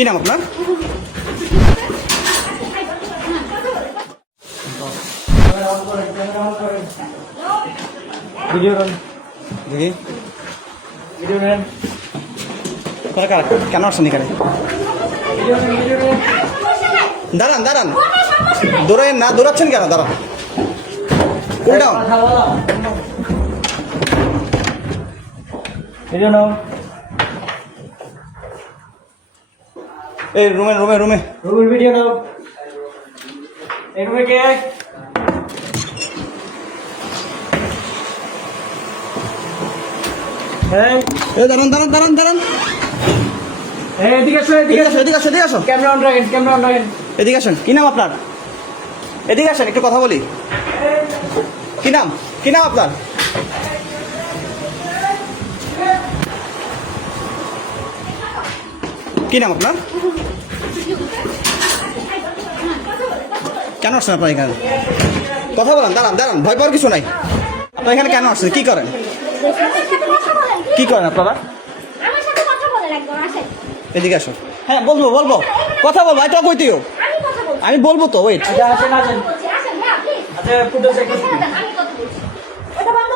কি নাম আপনার? দেখি কেন আসছেন এখানে? দাঁড়ান দাঁড়ান, দৌড়াইন না, দৌড়াচ্ছেন কেন? দাঁড়ান, কুল ডাউন। এই রুমে রুমে রুমে রুমের ভিডিও নাও। এই রুমে কে? এই দাঁড়ান দাঁড়ান দাঁড়ান দাঁড়ান, এদিকে আসো, এদিকে আসো এদিকে আসো এদিকে আসো, ক্যামেরা অন রাখেন, ক্যামেরা অন রাখেন। এদিকে আসেন। কি নাম আপনার? এদিকে আসেন, একটু কথা বলি। কি নাম? কি নাম আপনার? কি নাম আপনার? কেন আসছেন আপনার এখানে? কথা বলেন। দাঁড়ান দাঁড়ান, ভয় পাওয়ার কিছু নাই। আপনার এখানে কেন আসছেন? কি করেন? কি করেন আপনারা? আমার সাথে কথা বলেন একদম, আসেন। এদিকে আসো। হ্যাঁ বলবো বলবো, কথা বলবো, এটা কইতেও আমি কথা বলছি। আমি বলবো তো, ওয়েট। আচ্ছা আসেন আসেন। বলছি, আসেন না প্লিজ। আচ্ছা ফুটেজ ছেড়ে দেন, আমি কথা বলছি। ওটা বন্ধ